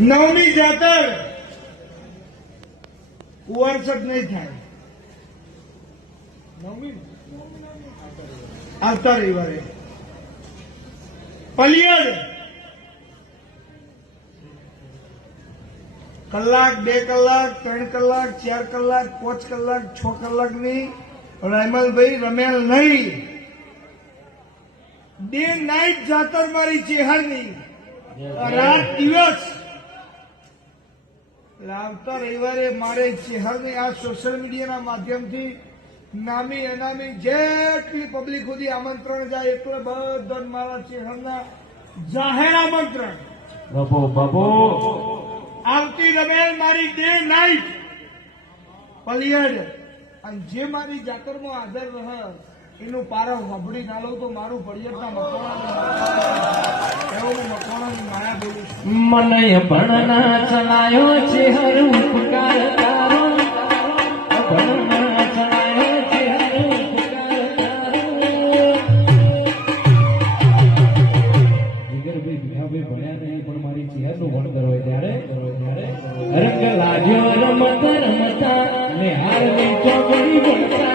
નવમી જાતર વર્ષ નહીં થાય. નવમી આવતા રવિવારે પલિયડ કલાક 2 કલાક 3 કલાક 4 કલાક 5 કલાક 6 કલાકની રાયમલભાઈ રમેલ નહીં, ડે નાઇટ જાતર મારી ચેહરની રાત દિવસ. આવતા રવિવારે મારે ચેહરની આ સોશિયલ મીડિયાના માધ્યમથી નામી અનામી જેટલી પબ્લિક સુધી આમંત્રણ જાય એટલે બધા મારા ચેહરના જાહેર આમંત્રણ. બાપો આવતી રમેલ મારી ડે નાઇટ પલિયડ અને જે મારી જાતરમાં હાજર રહે એનું પારો વબડી ના લઉં તો મારું પડિયતના મકવાણાની માયા બોલું છું. મને ભણના ચલાયો છે હર ઉપકાર તારો, ભણના ચલાયો છે હર ઉપકાર તારો. જીગરભાઈ ભીખાભાઈ ભણ્યા નહીં પણ મારી ચેહરનું ભણતર હોય ત્યારે રંગ લાગ્યો રમતા રમતા ને હારની ચોકડી ભણતા